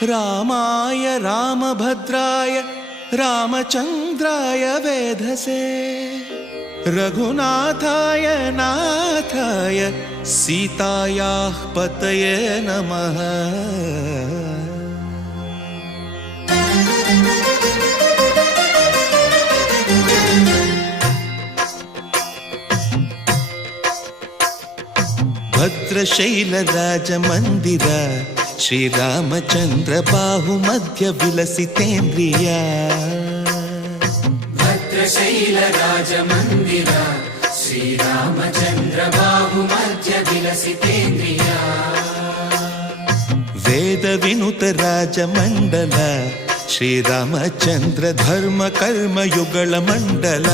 रामाय रामभद्राय रामचन्द्राय वेधसे रघुनाथाय नाथाय सीतायाः पतये नमः। भद्रशैलराजमन्दिर श्रीरामचन्द्र बाहुमध्य विलसितेन्द्रिया। भद्रशैलराजमन्दिर श्रीरामचन्द्र बाहुमध्य विलसितेन्द्रिया। वेदविनुत राजमण्डल श्रीरामचन्द्र धर्म कर्म युगल मण्डल।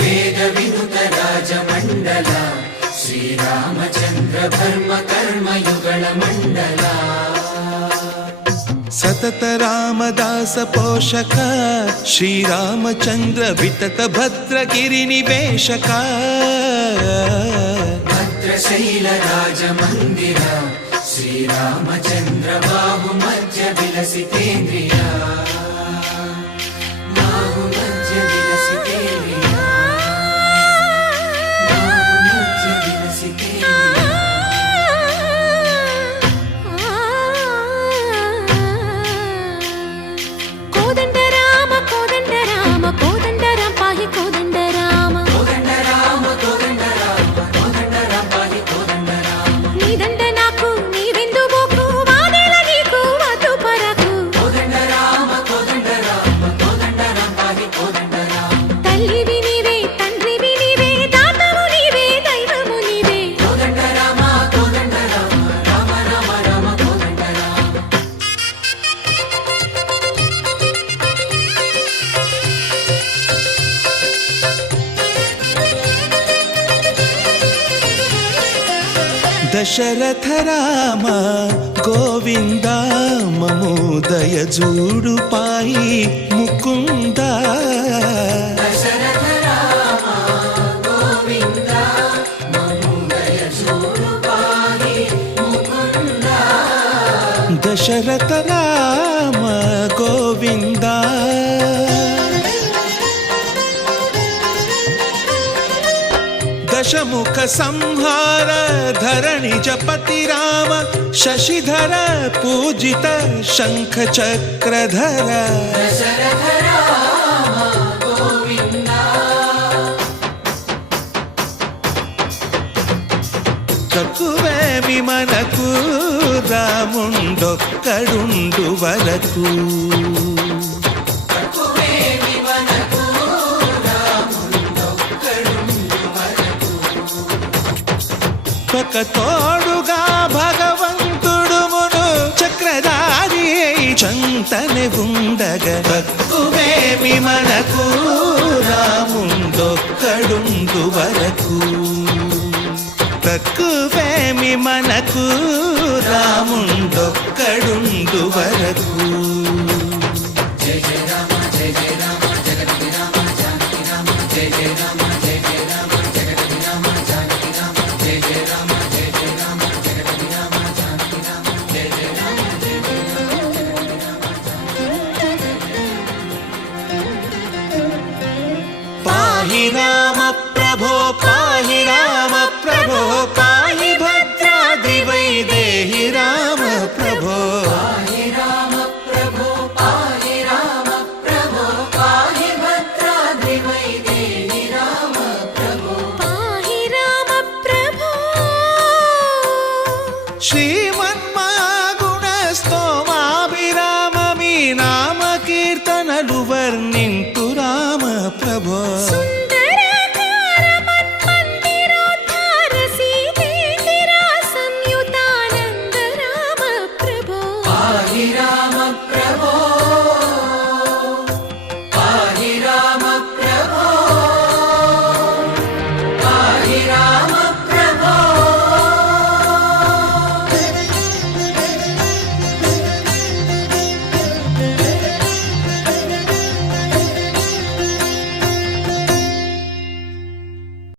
वेदविनुत राजमण्डल श्रीरामचन्द्र धर्म कर्म युगल मण्डल। सतत रामदास पोषक श्रीरामचन्द्र वितत भद्रगिरि निवेशक। भद्रशैल राजमन्दिर श्रीरामचन्द्र बाहुमध्य विलसितेन्द्रिया। बाहुमध्य विलसितेन्द्रिया। बाहुमध्य विलसितेन्द्रिया। कोदंड राम पाहि कोदंड राम। कोदंड राम पाहि कोदंड राम। नी दंड नाकु नी विंदु बोकु वादेल नीकु वतु परकु। कोदंड राम पाहि कोदंड राम। तल्लिवि नीवे तंड्रिवि नीवे दातवु नीवे दैवमु नीवे। कोदंड राम राम राम राम कोदंड राम। दशरथ राम गोविंद ममोदय जूडु पाहि मुकुंद। दशरथ राम गोविंद ममोदय जूडु पाहि मुकुंद। दशरथ राम गोविंद दशमुख संहार धरणि जपति राम शशिधर पूजित शंख चक्रधर। दशरथ राम गोविंद। తక్కువే విమనకు రాముండొక్కడుండు వరకు। ఒక తోడుగా భగవంతుడు మును చక్రధారి చంతనే ఉండగా తక్కువేమి మనకు రాముండొక్కడుండు వరకు। తక్కువేమి మనకు రాముండొక్కడుండు వరకు। జయ జయ రామ జయ జయ రామ జగతి రామ జానకి రామ జయ జయ రామ జయ జయ రామ జగతి రామ జానకి రామ జయ జయ రామ జయ జయ రామ జగతి రామ జానకి రామ జయ జయ రామ జయ జయ రామ। పాహి రామ ప్రభో పాహి రామ ప్రభో పాహి భద్రాద్రి వైదేహి రామ ప్రభో। పాహి రామ ప్రభో పాహి రామ ప్రభో పాహి భద్రాద్రి వైదేహి రామ ప్రభో। पाहि राम प्रभो। శ్రీ